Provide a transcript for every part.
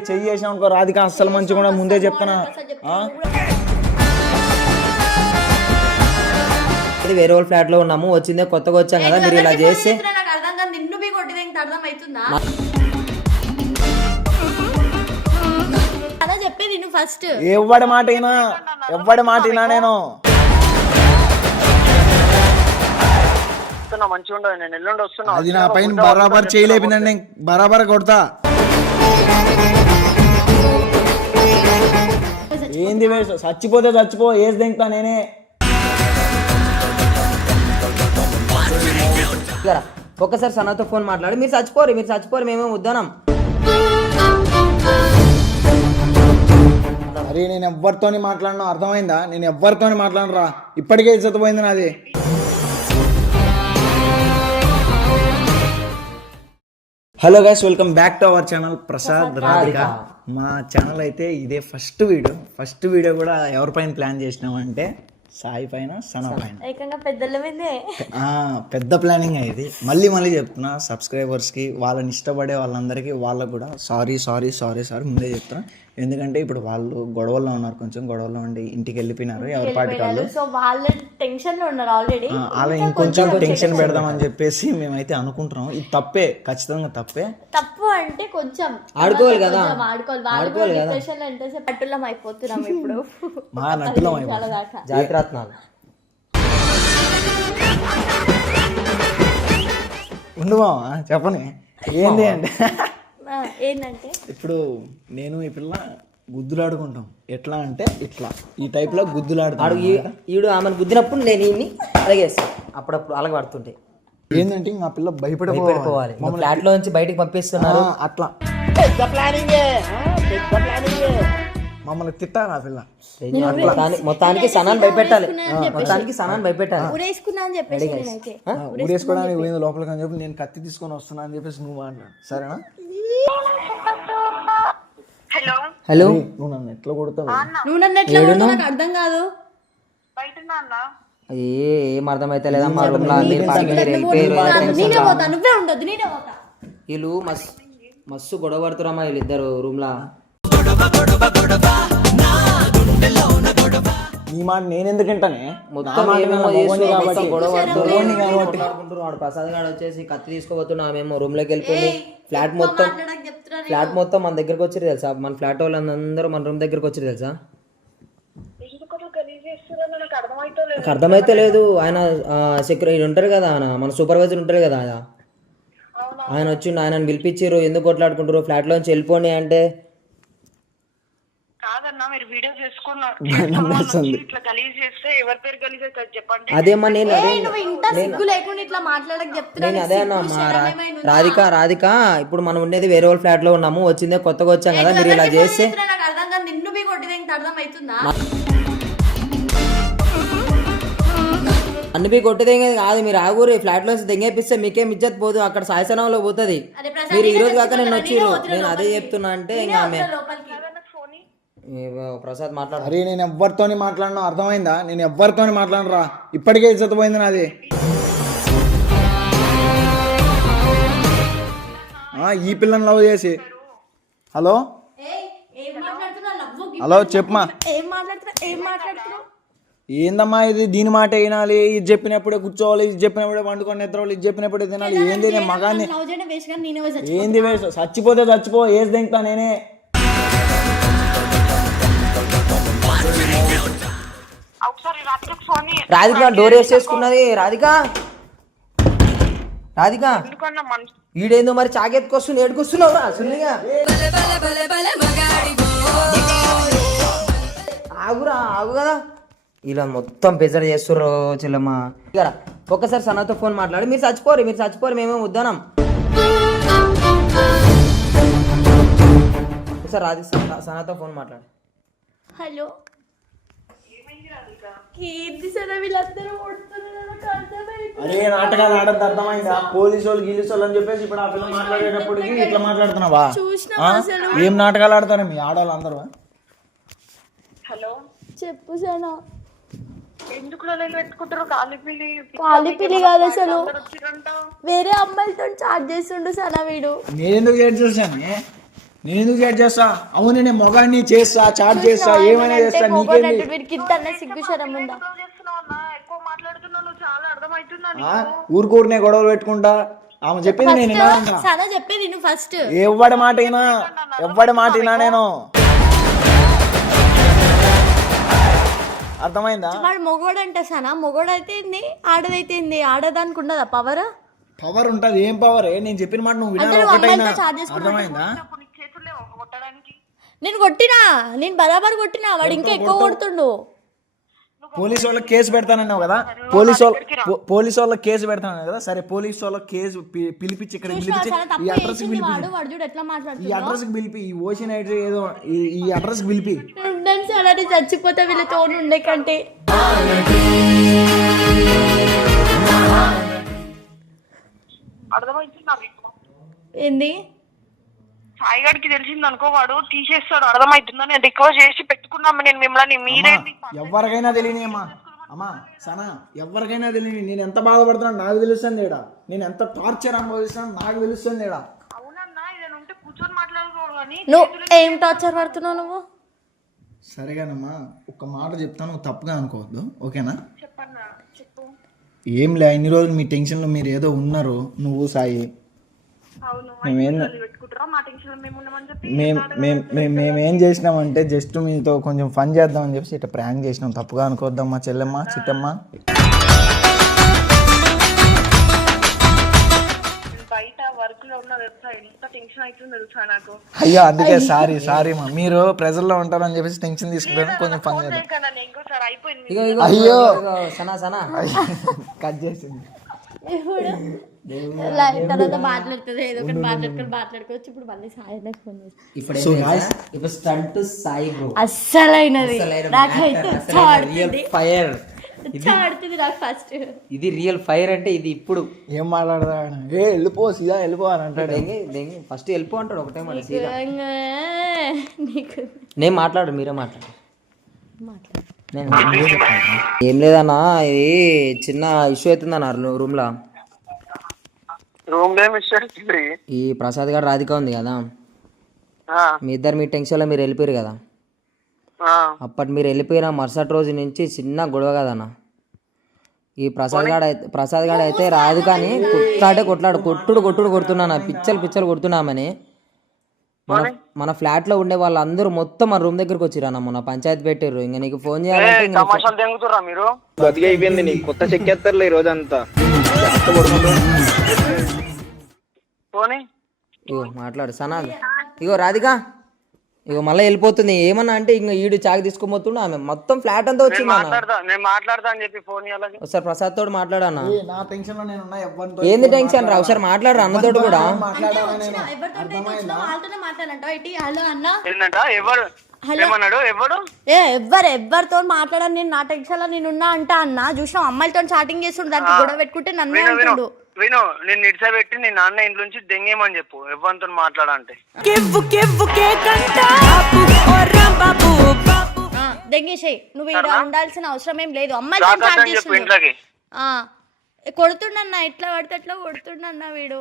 చెయ్యి చేసాం అనుకో రాధిక అస్సలు మంచిగా కూడా ముందే? ఇది వేరే వాళ్ళ ఫ్లాట్లో ఉన్నాము. వచ్చిందే కొత్తగా వచ్చాం కదా మీరు ఇలా చేస్తే నాకు అర్థం కాదు నిన్ను బీ కొట్టిదే ఇంత అర్థం అవుతుందా అలా చెప్పేది నువ్వు ఫస్ట్ ఎవ్వడి మాట అయినా ఎవ్వడి మాట అయినా నేను. వస్తున్నా మంచిగా ఉండదు నేను ఎల్లుండి వస్తున్నా. అది నా పైన బరాబర్ చేయలేపినండి నేను బరాబర్ కొడతా. ఏంది వేస్ట్ చచ్చిపోతే చచ్చిపో ఏసి దింకుతా నేనే? ఒక్కసారి సనతో ఫోన్ మాట్లాడు. మీరు చచ్చిపోరు మీరు చచ్చిపోరు మేమే వద్దనం అరే నేను ఎవ్వరితోని మాట్లాడినా? అర్థమైందా? నేను ఎవ్వరితోని మాట్లాడరా ఇప్పటికే ఇజ్జత పోయింది నాది. Hello guys welcome back to our channel Prasad Radhika మా ఛానల్ అయితే ఇదే ఫస్ట్ వీడియో ఫస్ట్ వీడియో కూడా ఎవరిపైన ప్లాన్ చేసినామంటే సాయి పైన సన పైన. ఏకంగా పెద్దల మీదే. ఆ, పెద్ద ప్లానింగ్ ఇది. మళ్ళీ మళ్ళీ చెప్తున్నా సబ్స్క్రైబర్స్కి వాళ్ళని ఇష్టపడే వాళ్ళందరికీ వాళ్ళకు కూడా సారీ సారీ సారీ సారీ ముందే చెప్తున్నా. ఎందుకంటే ఇప్పుడు వాళ్ళు గొడవల్లో ఉన్నారు కొంచెం గొడవల్లో ఉండి ఇంటికి వెళ్ళిపోయినారు ఎవరి పాటికి వాళ్ళు సో వాళ్ళ టెన్షన్లో ఉన్నారు ఆల్రెడీ అలా ఇంకొంచెం టెన్షన్ పెడదామని చెప్పేసి మేమైతే అనుకుంటున్నాం. ఇది తప్పే ఖచ్చితంగా తప్పే. తప్పు అంటే కొంచెం. ఆడుకోవాలి కదా. ఆడుకోవాలి. ఎంతసేపు పట్టులం అయిపోతున్నాం ఇప్పుడు. మా. చాలా దాకా. జాగ్రత్తనాలు ఉండు చెప్పని. ఏంది అంటే? ఏంటంటే? ఇప్పుడు నేను ఈ పిల్ల గుద్దులాడుకుంటాం. ఎట్లా అంటే ఇట్లా. ఈ టైప్లో గుద్దులాడుతాం ఆడు ఈ- ఈడు ఆమెను గుద్దినప్పుడు నేను ఈయన్ని అలాగేస్తా అప్పుడప్పుడు అలాగ పడుతుంటే. ఏంటంటే ఇంకా ఆ పిల్ల భయపడిపోవాలి. పోవాలి ఫ్లాట్లో నుంచి బయటికి పంపిస్తున్నారు. అట్లా. మమ్మల్ని తిట్టాలి ఆ పిల్ల? మొత్తానికి- మొత్తానికి సనాన్ని భయపెట్టాలి. మొత్తానికి సనాన్ని భయపెట్టాలి. ఊరేసుకున్నా అని చెప్పేసి నేనైతే. ఆ, ఊరేసుకోవడానికి పోయింది లోపలికి అని చెప్పి నేను కత్తి తీసుకొని వస్తున్నా అని చెప్పేసి నువ్వు మాట్లాడు. సరేనా? హలో. హలో. నువ్వు నన్ను ఎట్లా కొడతావు? నువ్వు నన్ను ఎట్లా కొడతావు? నాకు అర్థం కాదు. బయట ఏ ఏం అర్థమైతే లేదమ్మా రూమ్లో మీరు పార్కింగ్ మీరు వెళ్ళిపోయారు నేనే పోతా. నువ్వే ఉండొద్దు నేనే పోతా. వీళ్ళు మస్తు మస్తు గొడవ పడుతురమ్మా వీళ్ళిద్దరు రూమ్ లా నీ మాట నేను ఎందుకు వింటానే మొత్తం ఏమేమో కాబట్టి. మొత్తం గొడవ. మాట్లాడుకుంటున్నారు. వాడు ప్రసాద్ గారు వచ్చేసి కత్తి తీసుకోబోతున్నా ఆమెమో రూమ్లోకి వెళ్ళిపోయింది. ఫ్లాట్ మొత్తం ఫ్లాట్ మొత్తం మన దగ్గరకు వచ్చారు తెలుసా? మన ఫ్లాట్ వాళ్ళందరూ మన రూమ్ దగ్గరకు వచ్చారు తెలుసా? నాకు అర్థమైతే లేదు. ఆయన సెక్యూరిటీ ఉంటారు కదా ఆయన. మన సూపర్వైజర్ ఉంటారు కదా ఆయన. ఆయన వచ్చిండు ఆయన పిలిపించారు. ఎందుకు కొట్లాడుకుంటారు ఫ్లాట్ లోంచి వెళ్ళిపోండి అంటే కాదన్నా మీరు వీడియో చేసుకున్నారు ఇట్లా గలీజ్ చేస్తే ఎవరి పేరు గలీజ్ అవుతుంది చెప్పండి. అదేమ్మా నేను అదే నువ్వు ఇంత సిగ్గు లేకుండా ఇట్లా మాట్లాడక చెప్తున్నా. నేను అదే అన్నా మా రా- రాధిక రాధిక ఇప్పుడు మనం ఉండేది వేరే వాళ్ళ ఫ్లాట్లో ఉన్నాము వచ్చిందే కొత్తగా వచ్చాం కదా మీరు ఇలా చేస్తే నాకు అర్థం కాదు నిన్ను బీ కొట్టిదే ఇంత అర్థం అవుతుందా అన్ని పోయి కొట్టేదేం కాదు మీరు ఆగురు ఫ్లాట్లో దెంగేపిస్తే మీకేం ఇజ్జత్ పోదు అక్కడ సాయసనంలో పోతుంది. ప్రసాద్ మీరు ఈ నేనే రోజు కాక నేను వచ్చిర్రు నేనే అదే. చెప్తున్నా అంటే ఇంకా ఆమె లోపలికి. ప్రసాద్ మాట్లాడు. అరే నేను ఎవ్వరితోని మాట్లాడినా అర్థమైందా? నేను ఎవ్వరితోని మాట్లాడరా ఇప్పటికే ఇజ్జత పోయింది నాది. ఆ, ఈ పిల్లని లవ్ చేసి. హలో? ఏయ్, ఏం మాట్లాడుతున్నావు? Love give. హలో చెప్పమా ఏం మాట్లాడుతున్నావు ఏం మాట్లాడుతున్నావు? ఏందమ్మా ఇది? దీని మాట వినాలి. ఇది చెప్పినప్పుడే కూర్చోవాలి. ఇది చెప్పినప్పుడే వండుకొని నిద్రవాలి ఇది చెప్పినప్పుడే తినాలి. ఏంది నేను మగాన్ని ఏంది వేస్ట్? చచ్చిపోతే చచ్చిపో. ఏసి దింకుతా నేనే. రాధిక డోర్ వేసి చేసుకున్నది రాధిక! రాధిక ఈడేందో మరి చాకెత్తుకొస్తుంది ఏడుకొస్తున్నావు సున్నిగా ఆగురా ఆగు కదా. ఇలా మొత్తం ప్రెజర్ చేస్తుర్రు చెల్లమ్మ. ఇక ఒక్కసారి సనతో ఫోన్ మాట్లాడు. మీరు చచ్చిపోరు మీరు చచ్చిపోరు మేమే వద్దనం ఒకసారి రాధి సన- సనతో ఫోన్ మాట్లాడు. హలో ఏంటి సరే వీళ్ళందరూ కొడుతున్నారు నాకు అర్థమైంది అరే నాటకాలు ఆడద్దు అర్థమైందా? పోలీసు వాళ్ళు గీలీసు వాళ్ళు అని చెప్పేసి ఇప్పుడు ఆ పిల్ల మాట్లాడేటప్పుడు ఇట్లా మాట్లాడుతున్నావా? ఏం నాటకాలు ఆడతారు మీ ఆడవాళ్ళు అందరూ? హలో? చెప్పు సనా. ఎందుకు పెట్టుకుంటారు కాదు అసలు. వేరే అమ్మాయిలతో చాట్ చేస్తుండు సనా వీడు. నేను ఎందుకు చేశాను నేను ఎందుకు చాట్ చేస్తా. అవును నేను మొగాన్ని చేస్తా చాట్ చేస్తా ఏమైనా చేస్తా నీకేంది వీడికి ఇంత అన్న సిగ్గు శరం ఉందా ఆ? ఊరికూరినే గొడవలు పెట్టుకుంటా. ఆమె చెప్పింది నేను వినాలంట సనా చెప్పేది నువ్వు ఫస్ట్ ఎవ్వడి మాట అయినా ఎవ్వడి మాట అయినా నేను? అర్థమైందా? వాడు మొగోడు అంటే సనా మొగోడు అయితే ఏంది? ఆడదైతే ఏంది? ఆడదానికి ఉండదా పవర్ పవర్ ఉంటది ఏం పవర్ నేను చెప్పిన మాట నువ్వు వినాలి ఒకటైనా. అర్థమైందా? కొట్టడానికి? నేను కొట్టినా నేను బరాబర్ కొట్టినా వాడు ఇంకా ఎక్కువ కొడుతుండు. పోలీస్ వాళ్ళకి కేసు పెడతానన్నావు కదా? పోలీస్ వాళ్ళ పోలీస్ వాళ్ళకి కేసు పెడతాను కదా? సరే పోలీస్ వాళ్ళకి కేసు పిలిపించి ఇక్కడ పిలిపించి ఈ అడ్రస్ పిలిపి. ఈ మాట్లాడుతున్నాడు అడ్రస్ పిలిపి. ఈ ఓషన్ ఐడి ఏదో ఈ- అడ్రస్కి పిలిపి. నేను చచ్చిపోతా వీళ్ళతో ఉండే కంటే. ఏంది? సాయి గడికి తెలిసింది అనుకో వాడు తీసేస్తాడు అర్థమవుతుందా నేను రిక్వెస్ట్ చేసి పెట్టుకున్నాము నేను మిమ్మల్ని మీరేంటి ఎవరికైనా తెలియని అమ్మా. అమ్మా సనా ఎవరికైనా తెలియని నేను ఎంత బాధపడుతున్నా నాకు తెలుస్తుంది ఈడ. నేను ఎంత టార్చర్ అనుభవిస్తాను నాకు తెలుస్తుంది ఈడ. అవునన్నా ఇదని ఉంటే కూర్చొని కానీ నువ్వు ఏం టార్చర్ పడుతున్నావు నువ్వు? సరేగానమ్మా ఒక మాట చెప్తాను నువ్వు తప్పుగా అనుకోవద్దు ఓకేనా? చెప్పన్నా చెప్పు. ఏం లే ఇన్ని రోజులు మీ టెన్షన్లో మీరు ఏదో ఉన్నారు నువ్వు సాయి. మేమేం పెట్టుకుంటారా? మా టెన్షన్ మేము ఉన్నామని చెప్పి మేము మేము మేము మేమేం చేసినామంటే జస్ట్ మీతో కొంచెం ఫన్ చేద్దామని చెప్పి ఇట్లా ప్రాంక్ చేసినాం. తప్పుగా అనుకోవద్దమ్మా చెల్లెమ్మ చిట్టమ్మ. బయట వర్క్లో ఉన్న వెబ్సైట్ ఎంత టెన్షన్ అవుతుంది తెలుసా నాకు? అయ్యో అందుకే సారీ సారీ మా. మీరు ప్రెజర్లో ఉంటారని చెప్పేసి టెన్షన్ తీసుకుంటాను కొంచెం ఫన్ చేద్దాం. అయ్యో. సనా సనా. కట్ చేసింది. తర్వాత మాట్లాడుతుంది ఏదో ఒకటి మాట్లాడుకొని మాట్లాడుకోవచ్చు. ఇప్పుడు మళ్ళీ Sai phone stunt Sai bro అస్సలైనది. నాకైతే చాడుతుంది. ఫైర్ చాడుతుంది నాకు ఫస్ట్ ఇది రియల్ ఫైర్ అంటే ఇది ఇప్పుడు. ఏం మాట్లాడదా? ఏ వెళ్ళిపో సీదా వెళ్ళిపో అని అంటాడు. దెంగి ఫస్ట్ వెళ్ళిపో అంటాడు ఒకటే మాట సీదా. నీకు. నేను మాట్లాడు మీరే మాట్లాడు. మాట్లాడు. నేను ఏం లేదన్నా ఇది చిన్న ఇష్యూ అవుతుందన్న రూమ్లో. రూమ్ మిస్టర్ ఈ ప్రసాద్ గారు రాధిక ఉంది కదా? మీ ఇద్దరు మీ టెన్షన్లో మీరు వెళ్ళిపోయారు కదా? అప్పటి మీరు వెళ్ళిపోయిన మరుసటి రోజు నుంచి చిన్న గొడవ కదన్న ఈ ప్రసాద్ గాడు అయితే ప్రసాద్ గాడు అయితే రాదు కానీ కొట్లాడే కొట్లాడు కొట్టుడు కొట్టుడు కొడుతున్నాను పిచ్చలు పిచ్చలు కొడుతున్నామని మన మన ఫ్లాట్లో ఉండే వాళ్ళందరూ మొత్తం మన రూమ్ దగ్గరకు వచ్చిరన్న మొన్న. పంచాయతీ పెట్టారు ఇంకా నీకు ఫోన్ చేయాలంటే మీరు? బతికి అయిపోయింది నీకు. కొత్త చెక్కేస్తారులే ఈ రోజంతా. మాట్లాడు సనా ఇగో రాధిక. ఇగో మళ్ళీ వెళ్ళిపోతుంది. ఏమన్నా అంటే ఇంక ఈడు చాకి తీసుకుపోతుండు ఆమె మొత్తం ఫ్లాట్ అంతా వచ్చింది అన్న. మాట్లాడతా నేను మాట్లాడతా అని చెప్పి ఫోన్ ఇవ్వాలి ఒకసారి ప్రసాద్ తోడు మాట్లాడన్నా ఏ, నా టెన్షన్లో నేను ఉన్నా ఎవరితో ఏంది టెన్షన్ రా ఒకసారి మాట్లాడరా అన్నతోటి కూడా? మాట్లాడాలా నేను ఎవరితో వాళ్ళతోనే మాట్లాడంటావు ఏంటి? హలో అన్న. ఏంటంట ఎవరు? ఏమన్నాడు? ఎవడు ఏ ఎవ్వరు? ఎవరితో మాట్లాడని నేను నా టెన్షన్లో నేను ఉన్నా అంటా అన్న. చూసిన అమ్మాయిలతో చాటింగ్ చేస్తుండు దానికి గొడవ పెట్టుకుంటే నన్నే విను విను. అంటుండు. విను నేను నిడిసబెట్టి నీ నాన్న ఇంట్లో నుంచి దెంగేమని చెప్పు ఎవరితో మాట్లాడంటే. దెంగేసేయ్ నువ్వు ఇక్కడ ఉండాల్సిన అవసరం ఏం లేదు. అమ్మాయిలతో చాట్ కొడుతుండన్న ఎట్లా పడితే ఎట్లా కొడుతుండన్న వీడు.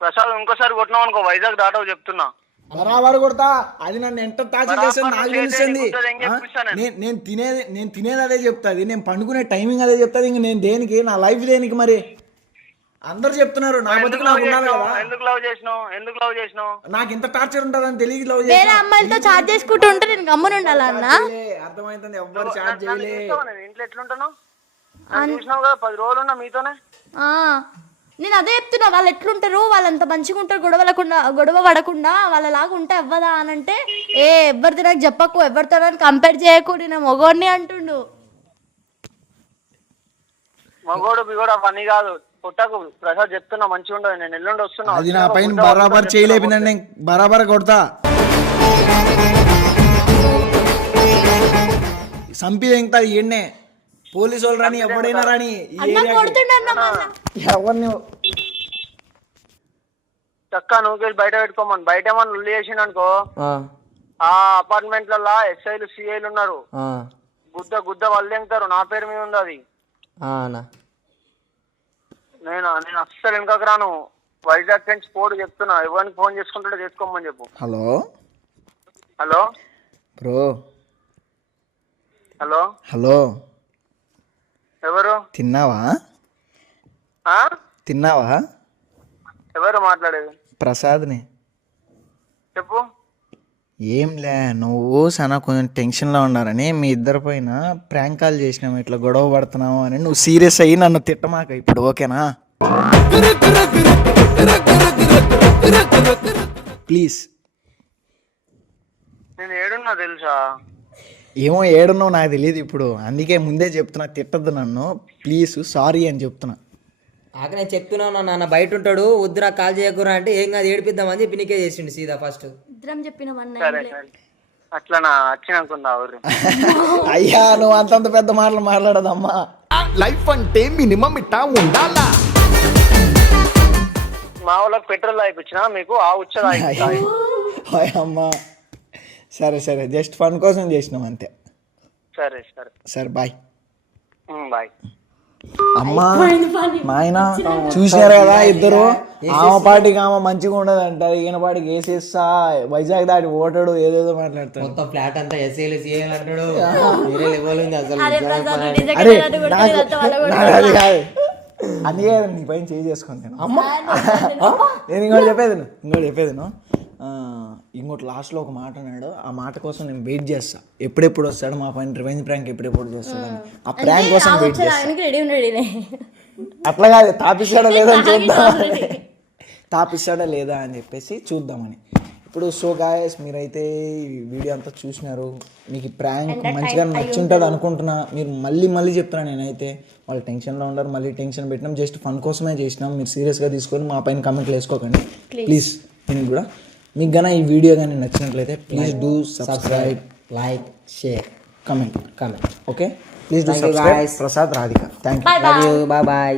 ప్రసాద్ ఇంకోసారి కొట్టినావు అనుకో వైజాగ్ దాటవు చెప్తున్నా. బరాబర్ కొడతా అది నన్ను ఎంత టార్చర్ చేస్తుంది నాకు తెలుస్తుంది చేసేది నేను తినేది నేను తినేది అదే చెప్తాది నేను పండుకునే టైమింగ్ అదే చెప్తాది ఇంక నేను దేనికి నా లైఫ్ దేనికి మరి? అందరు చెప్తున్నారు నా బతుకు నాకు లవ్ ఉండాలి కదా. ఎందుకు లవ్ చేసినావు? ఎందుకు లవ్ చేసినావు? నాకు ఇంత టార్చర్ ఉంటుందని తెలియదు లవ్ వేరే అమ్మాయిలతో చాట్ చేసుకుంటూ ఉంటే నేను గమ్మున ఉండాలన్న అర్థమైతుంది ఎవ్వరు చాట్ చేయలే. ఇంట్లో ఎట్లుంటాను చూసినావు కదా పది రోజులు ఉన్నా మీతోనే? ఆ, నేను అదే చెప్తున్నా వాళ్ళు ఎట్లుంటారు వాళ్ళు అంత మంచిగా ఉంటారు గొడవలకుండా గొడవ పడకుండా వాళ్ళలాగా ఉంటే అవ్వదా అని అంటే ఏ ఎవరితో నాకు చెప్పకు ఎవరితో కంపేర్ చేయకు నేను మొగోడిని అంటుండు. మగోడు బిగోడు అవన్నీ కాదు. పుట్టకు ప్రసాద్ చెప్తున్నా మంచిగా ఉండదు. నేను ఎల్లుండి వస్తున్నా. అది నా పైన బరాబర్ చేయలేపిందండి నేను బరాబర్ కొడతా. సంపి ఇంకా ఈయన్నే పోలీసు వాళ్ళు రాని ఎవడైనా రాని ఈ అన్న ఏరియాకి. కొడుతుండన్న మళ్ళా. ఎవరిని? చక్క నువ్వు బయట పెట్టుకోమని. బయట ఏమన్నా ఉల్లి చేసిండు అనుకో ఆ, ఆ అపార్ట్మెంట్లలో ఎస్ఐలు సిఐలు ఉన్నారు. ఆ, గుద్ద గుద్ద వాళ్ళు ఎంగుతారు. నా పేరు మీద ఉంది అది. ఆ అన్న. నేను? నేను అస్సలు వెనకకు రాను. వైజాగ్ నుంచి పోడు చెప్తున్నా. ఎవరికి ఫోన్ చేసుకుంటాడో చేసుకోమని చెప్పు. Hello? Hello? Bro? Hello? Hello? ఎవరు? తిన్నావా? ఆ? తిన్నావా? ఎవరు మాట్లాడేది? ప్రసాద్ని. చెప్పు. ఏంలే నువ్వు చాలా కొంచెం టెన్షన్లో ఉన్నారని మీ ఇద్దరి పైన ప్రాంక్ కాల్ చేసినాము ఇట్లా గొడవ పడుతున్నావు అని నువ్వు సీరియస్ అయ్యి నన్ను తిట్టమాక ఇప్పుడు ఓకేనా? ప్లీజ్ నేను ఏడున్నా తెలుసా? ఏమో ఏడున్నావు నాకు తెలియదు ఇప్పుడు. అందుకే ముందే చెప్తున్నా తిట్టద్దు నన్ను. ప్లీజ్ సారీ అని చెప్తున్నా. ఆక నేను చెప్తున్నాను నాన్న. బయట ఉంటాడు. వద్దు నాకు కాల్ చేయకురా అంటే ఏం కాదు ఏడిపిద్దామని చెప్పి నీకే చేసిండు సీదా ఫస్ట్ ఇద్దరం చెప్పిన అట్లనా వచ్చినాకుందా ఊరు అయ్యా నువ్వు అంతంత పెద్ద మాటలు మాట్లాడదమ్మా. లైఫ్ అంటే మినిమం ఇట్టా ఉండాలా? మా వాళ్ళకి పెట్రోల్ తాగిపించినా మీకు ఆ ఉచ్చ అమ్మా. సరే సరే జస్ట్ ఫన్ కోసం చేసినాం అంతే. సరే సరే. సరే బాయ్. బాయ్. అమ్మా మా ఆయన చూసినారు కదా ఇద్దరు? ఆమె పాటికి ఆమె మంచిగా ఉండదు అంటారు ఈయన పాటికి వేసేస్తా. వైజాగ్ దాటి ఓటాడు ఏదేదో మాట్లాడతాడు. మొత్తం ఫ్లాట్ అంతా ఎస్ఏలు సీఏలు అంటాడు వేరే లెవెల్ ఉంది అసలు. అరే అది కాదు. అందుకే నీ పైన చేయి చేసుకుని నేను అమ్మా. నేను ఇంకోటి చెప్పేది ఇంకోటి చెప్పేది ఇంకోటి లాస్ట్లో ఒక మాట అన్నాడు. ఆ మాట కోసం నేను వెయిట్ చేస్తా. ఎప్పుడెప్పుడు వస్తాడు మా పైన? రివెంజ్ ప్రాంక్ ఎప్పుడెప్పుడు చేస్తాడు. ఆ ప్రాంక్ కోసం వెయిట్ చేస్తా. అట్లా కాదు తాపిస్తాడా లేదా అని చూద్దాం. తాపిస్తాడా లేదా అని చెప్పేసి చూద్దామని. ఇప్పుడు సో గాయస్ మీరైతే ఈ వీడియో అంతా చూసినారు. మీకు ఈ ప్రాంక్ మంచిగా నచ్చుంటుంది అనుకుంటున్నా. మీరు మళ్ళీ మళ్ళీ చెప్తున్నా నేనైతే. వాళ్ళు టెన్షన్లో ఉండరు మళ్ళీ టెన్షన్ పెట్టినాం. జస్ట్ ఫన్ కోసమే చేసినాం. మీరు సీరియస్గా తీసుకొని మా పైన కమెంట్లు వేసుకోకండి. ప్లీజ్ దీనికి కూడా మీకు గన ఈ వీడియో కానీ నచ్చినట్లయితే please do subscribe like share comment comment okay please do subscribe. Prasad Radhika thank you bye bye